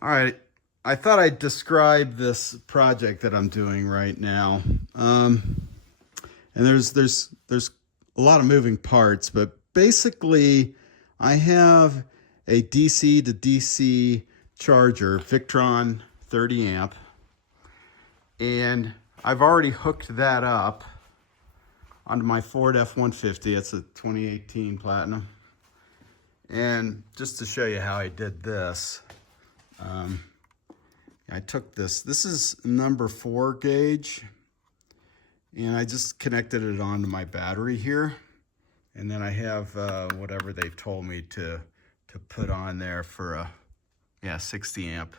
All right, I thought I'd describe this project that I'm doing right now. And there's a lot of moving parts, but basically, I have a DC to DC charger, Victron 30 amp, and I've already hooked that up onto my Ford F-150. It's a 2018 Platinum. And just to show you how I did this, I took this is number 4 gauge, and I just connected it onto my battery here. And then I have whatever they've told me to put on there for a 60 amp.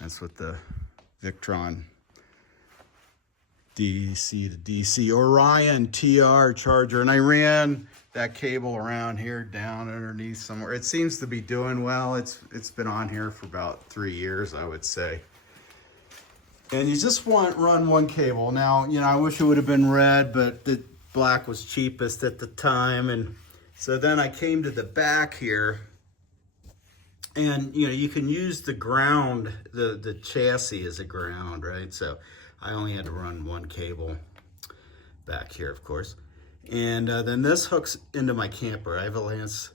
That's what the Victron DC to DC Orion TR charger. And I ran that cable around here down underneath somewhere. It seems to be doing well. It's been on here for about 3 years, I would say. And you just run one cable. Now, you know, I wish it would have been red, but the black was cheapest at the time. And so then I came to the back here, and you know, you can use the ground, the chassis as a ground, right? So I only had to run one cable back here, of course. And then this hooks into my camper. I have a Lance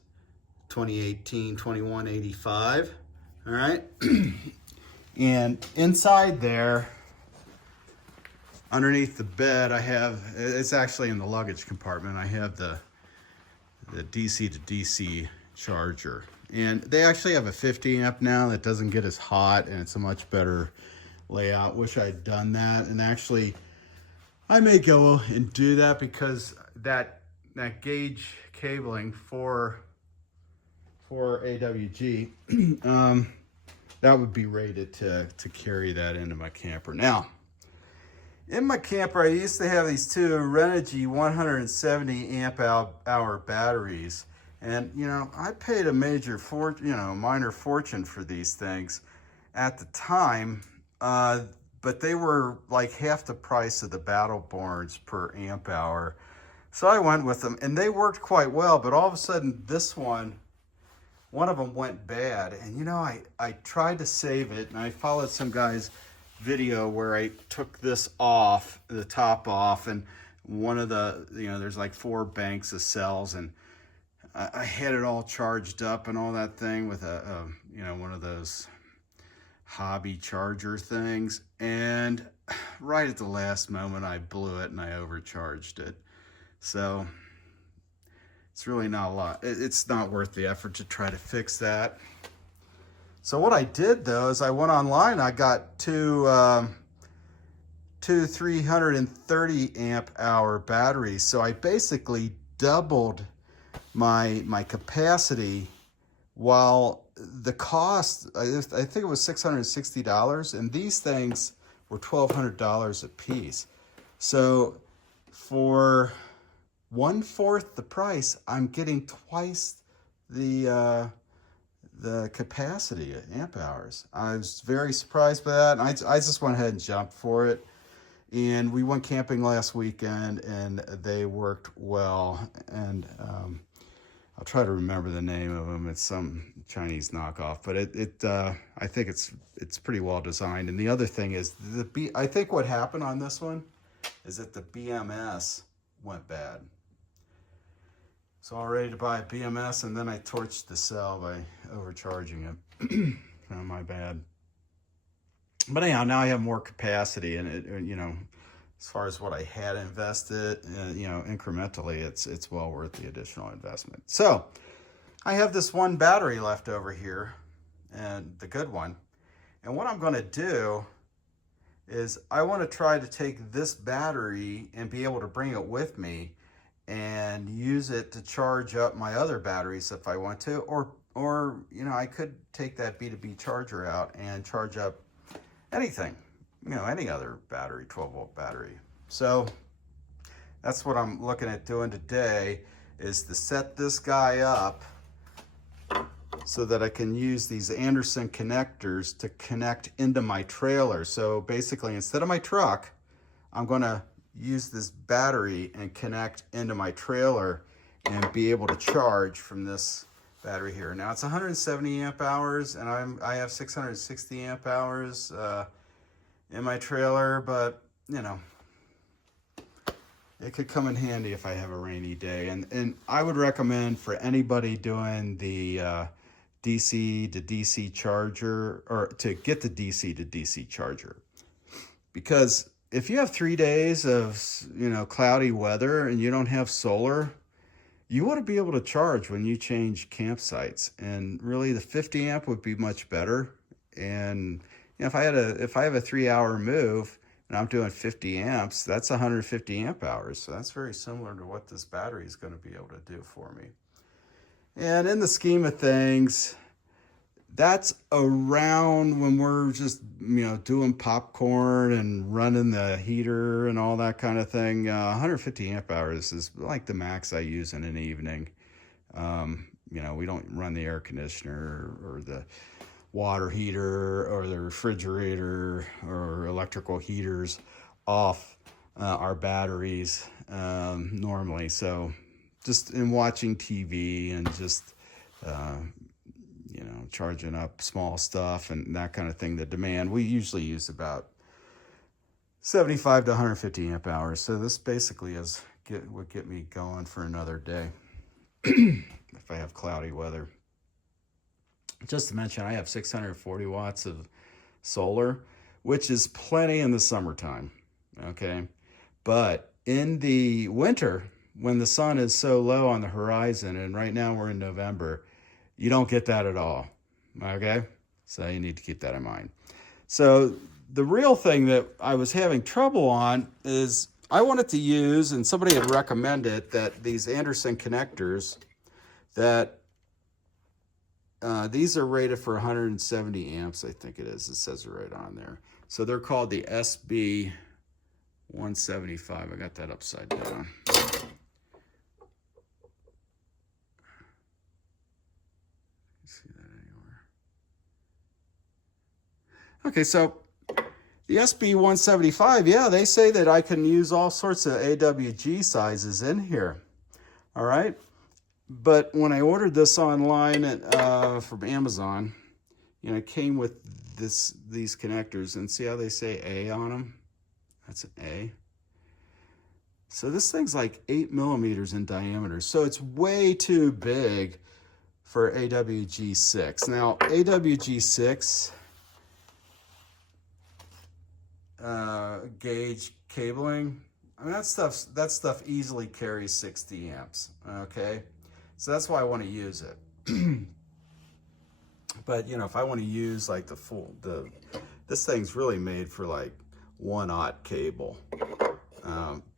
2018 2185, all right? And inside there, underneath the bed, I have, it's actually in the luggage compartment, I have the DC to DC charger. And they actually have a 50 amp now that doesn't get as hot, and it's a much better layout. Wish I'd done that. And actually, I may go and do that because that gauge cabling for AWG, that would be rated to carry that into my camper. Now, in my camper, I used to have these two Renogy 170 amp hour batteries. And, you know, I paid a minor fortune for these things at the time, but they were like half the price of the Battleborns per amp hour. So I went with them, and they worked quite well, but all of a sudden, one of them went bad. And, you know, I tried to save it, and I followed some guy's video where I took this off, the top off, and one of the, you know, there's like 4 banks of cells, and I had it all charged up and all that thing with you know, one of those hobby charger things. And right at the last moment, I blew it and I overcharged it. So it's really not a lot. It's not worth the effort to try to fix that. So what I did though is I went online. I got two 330 amp hour batteries. So I basically doubled my capacity, while the cost, I think it was $660, and these things were $1,200 a piece. So for 1/4 the price, I'm getting twice the capacity at amp hours. I was very surprised by that, and I just went ahead and jumped for it. And we went camping last weekend, and they worked well. And I'll try to remember the name of them. It's some Chinese knockoff, but I think it's pretty well designed. And the other thing is I think what happened on this one is that the BMS went bad. So I'm ready to buy a BMS, and then I torched the cell by overcharging it. Oh, my bad. But anyhow, now I have more capacity, and it, you know, as far as what I had invested, you know, incrementally, it's well worth the additional investment. So I have this one battery left over here, and the good one. And what I'm going to do is I want to try to take this battery and be able to bring it with me and use it to charge up my other batteries if I want to, or you know, I could take that B2B charger out and charge up anything, you know, any other battery, 12-volt battery. So that's what I'm looking at doing today, is to set this guy up so that I can use these Anderson connectors to connect into my trailer. So basically, instead of my truck, I'm going to use this battery and connect into my trailer and be able to charge from this battery here. Now it's 170 amp hours, and I have 660 amp hours in my trailer, but you know, it could come in handy if I have a rainy day. And I would recommend for anybody doing the DC to DC charger, or to get the DC to DC charger, because if you have 3 days of, you know, cloudy weather and you don't have solar, you want to be able to charge when you change campsites. And really the 50 amp would be much better. And you know, if I have a 3-hour move and I'm doing 50 amps, that's 150 amp hours. So that's very similar to what this battery is going to be able to do for me. And in the scheme of things, that's around when we're just, you know, doing popcorn and running the heater and all that kind of thing. 150 amp hours is like the max I use in an evening. You know, we don't run the air conditioner or the water heater or the refrigerator or electrical heaters off our batteries normally. So just in watching TV and just you know, charging up small stuff and that kind of thing, the demand, we usually use about 75 to 150 amp hours. So this basically would get me going for another day if I have cloudy weather. Just to mention, I have 640 watts of solar, which is plenty in the summertime, okay? But in the winter, when the sun is so low on the horizon, and right now we're in November, you don't get that at all, okay? So you need to keep that in mind. So the real thing that I was having trouble on is I wanted to use, and somebody had recommended that these Anderson connectors, that these are rated for 170 amps, I think it is. It says it right on there. So they're called the SB175. I got that upside down. See that anywhere? Okay, so the SB175, yeah, they say that I can use all sorts of AWG sizes in here. All right. But when I ordered this online from Amazon, you know, it came with these connectors, and see how they say A on them? That's an A. So this thing's like 8 millimeters in diameter. So it's way too big for AWG 6. Now, AWG 6 gauge cabling, I mean, that stuff easily carries 60 amps, okay? So that's why I want to use it. But, you know, if I want to use like this thing's really made for like 1/0 cable.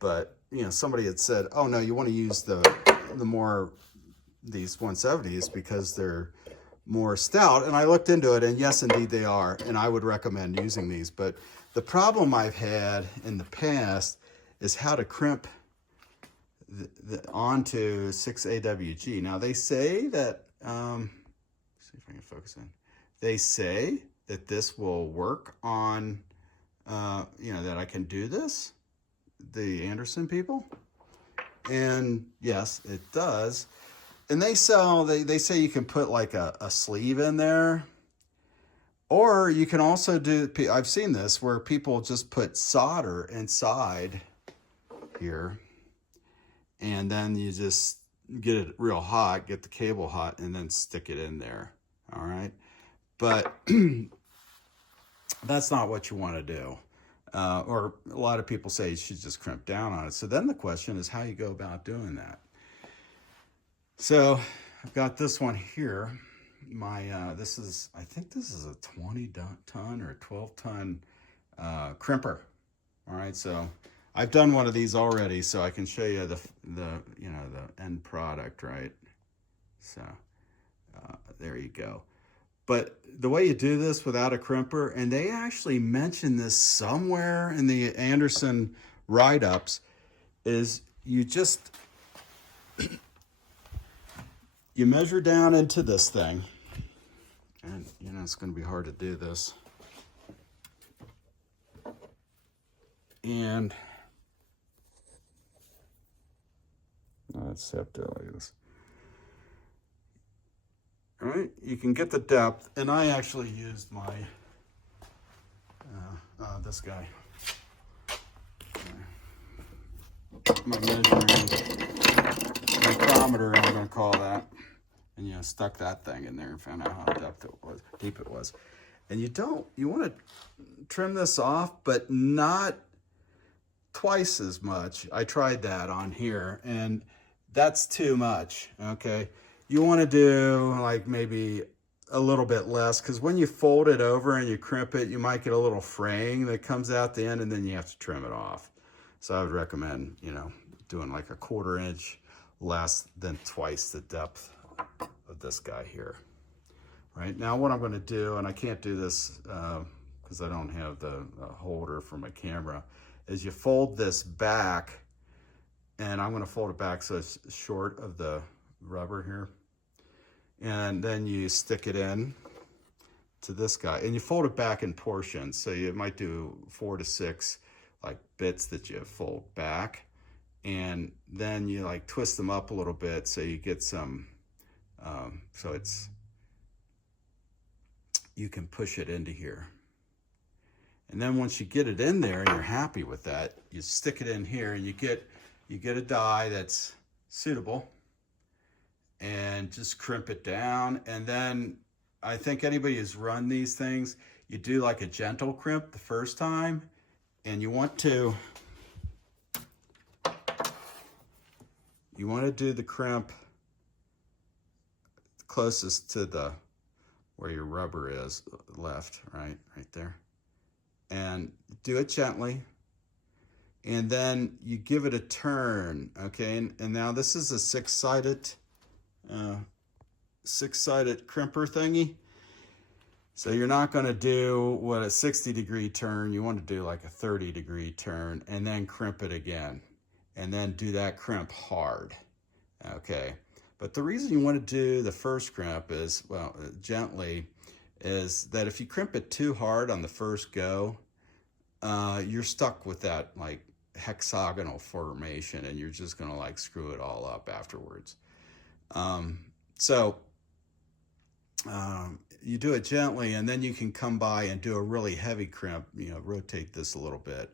But, you know, somebody had said, oh no, you want to use these 170s because they're more stout. And I looked into it, and yes, indeed they are. And I would recommend using these. But the problem I've had in the past is how to crimp onto 6 AWG. Now they say that, see if I can focus in. They say that this will work on, you know, that I can do this, the Anderson people. And yes, it does. And they say you can put like a sleeve in there, or you can also do, I've seen this where people just put solder inside here, and then you just get it real hot, get the cable hot, and then stick it in there, all right? But that's not what you want to do. Or a lot of people say you should just crimp down on it. So then the question is how you go about doing that. So I've got this one here. I think this is a 20-ton or 12-ton crimper. All right, so I've done one of these already, so I can show you the end product, right? So there you go. But the way you do this without a crimper, and they actually mention this somewhere in the Anderson write-ups, is you just you measure down into this thing, and you know it's going to be hard to do this, and let's have to like this. All right, you can get the depth, and I actually used my this guy, my measuring micrometer, I'm going to call that, and you know, stuck that thing in there and found out how deep it was. And you want to trim this off, but not twice as much. I tried that on here, and that's too much. Okay, you want to do like maybe a little bit less, because when you fold it over and you crimp it, you might get a little fraying that comes out the end, and then you have to trim it off. So I would recommend, you know, doing like a 1/4 inch less than twice the depth of this guy here. Right now, what I'm going to do, and I can't do this because I don't have the holder for my camera, is you fold this back, and I'm going to fold it back so it's short of the rubber here. And then you stick it in to this guy, and you fold it back in portions. So you might do 4 to 6 like bits that you fold back, and then you like twist them up a little bit so you get some, so you can push it into here. And then once you get it in there and you're happy with that, you stick it in here, and you get a die that's suitable, and just crimp it down. And then I think anybody who's run these things, you do like a gentle crimp the first time, and you want to do the crimp closest to the where your rubber is left, right there, and do it gently, and then you give it a turn. Okay, and now this is a six-sided crimper thingy. So you're not going to do what a 60-degree turn. You want to do like a 30-degree turn, and then crimp it again, and then do that crimp hard. Okay, but the reason you want to do the first crimp is, well, gently, is that if you crimp it too hard on the first go, you're stuck with that like hexagonal formation, and you're just going to like screw it all up afterwards. You do it gently, and then you can come by and do a really heavy crimp, you know, rotate this a little bit,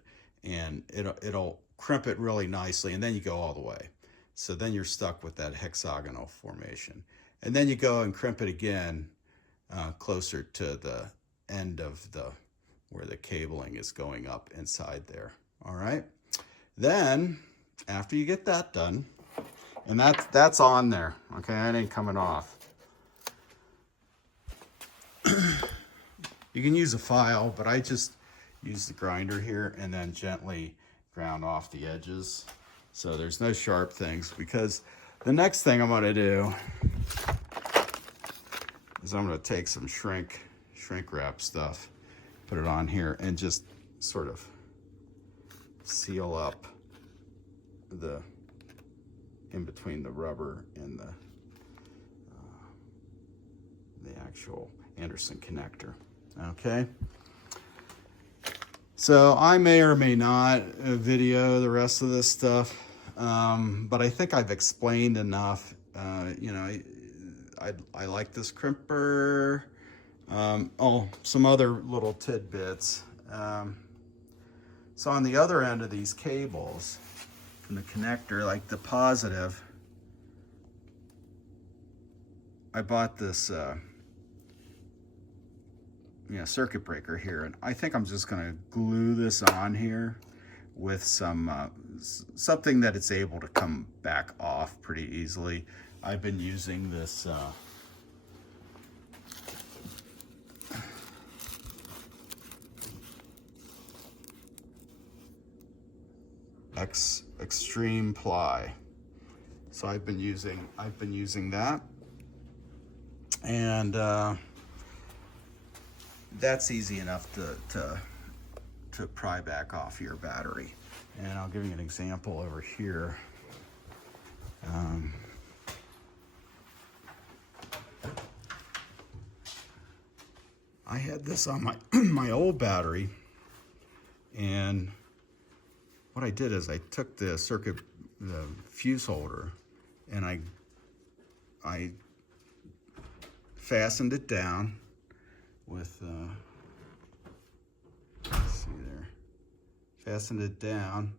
and it'll crimp it really nicely, and then you go all the way. So then you're stuck with that hexagonal formation. And then you go and crimp it again, closer to the end of where the cabling is going up inside there. All right. Then after you get that done, and that's on there, okay, that ain't coming off. You can use a file, but I just use the grinder here and then gently ground off the edges so there's no sharp things, because the next thing I'm going to do is I'm going to take some shrink wrap stuff, put it on here, and just sort of seal up the in between the rubber and the actual Anderson connector. Okay, so I may or may not video the rest of this stuff, but I think I've explained enough. You know, I like this crimper. Oh, some other little tidbits. So on the other end of these cables from the connector, like the positive, I bought this circuit breaker here, and I think I'm just going to glue this on here with some something that it's able to come back off pretty easily. I've been using this extreme ply, so I've been using that, and that's easy enough to pry back off your battery. And I'll give you an example over here. I had this on my my old battery, and what I did is I took the fuse holder, and I fastened it down with, let's see there, fastened it down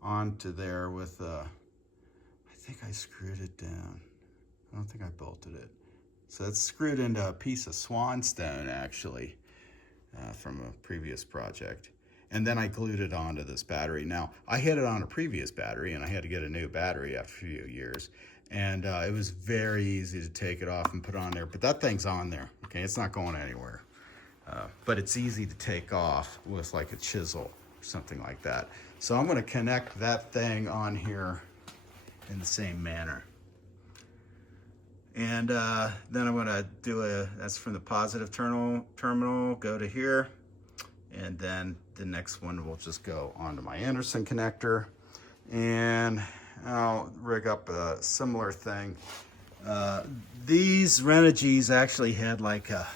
onto there with, I think I screwed it down. I don't think I bolted it. So it's screwed into a piece of swan stone, actually, from a previous project. And then I glued it onto this battery. Now, I had it on a previous battery, and I had to get a new battery after a few years. And it was very easy to take it off and put on there. But that thing's on there, okay? It's not going anywhere. But it's easy to take off with like a chisel or something like that. So I'm gonna connect that thing on here in the same manner. And then I'm gonna do that's from the positive terminal, go to here. And then the next one will just go onto my Anderson connector. And I'll rig up a similar thing. These Renogy's actually had like a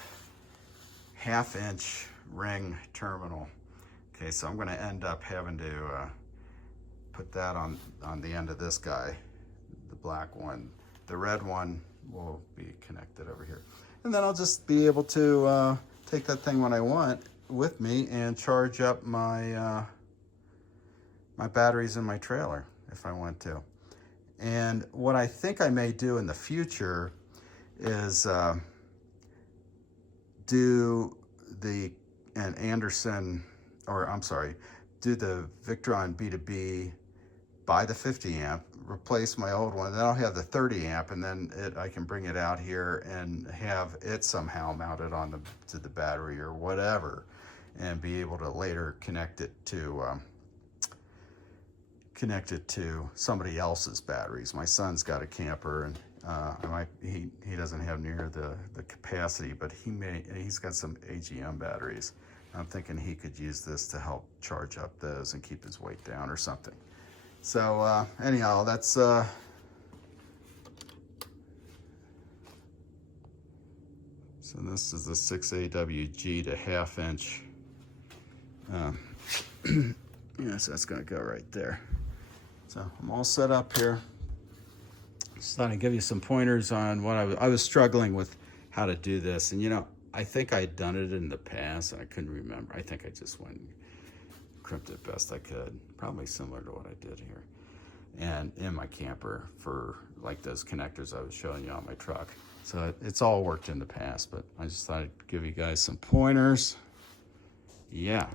1/2-inch ring terminal. Okay, so I'm gonna end up having to put that on the end of this guy, the black one. The red one will be connected over here. And then I'll just be able to take that thing when I want with me and charge up my my batteries in my trailer if I want to. And what I think I may do in the future is do the Anderson, or I'm sorry, do the Victron B2B, buy the 50 amp, replace my old one, then I'll have the 30 amp, and then I can bring it out here and have it somehow mounted on to the battery or whatever, and be able to later connect it to somebody else's batteries. My son's got a camper, and he doesn't have near the capacity, but he's got some AGM batteries. I'm thinking he could use this to help charge up those and keep his weight down or something. So anyhow, that's so this is the 6 AWG to 1/2-inch. Yeah, so that's gonna go right there. So I'm all set up here. Just thought I'd give you some pointers on what I was struggling with how to do this. And you know, I think I'd done it in the past and I couldn't remember. I think I just went and crimped it best I could. Probably similar to what I did here. And in my camper for like those connectors I was showing you on my truck. So it's all worked in the past, but I just thought I'd give you guys some pointers. Yeah.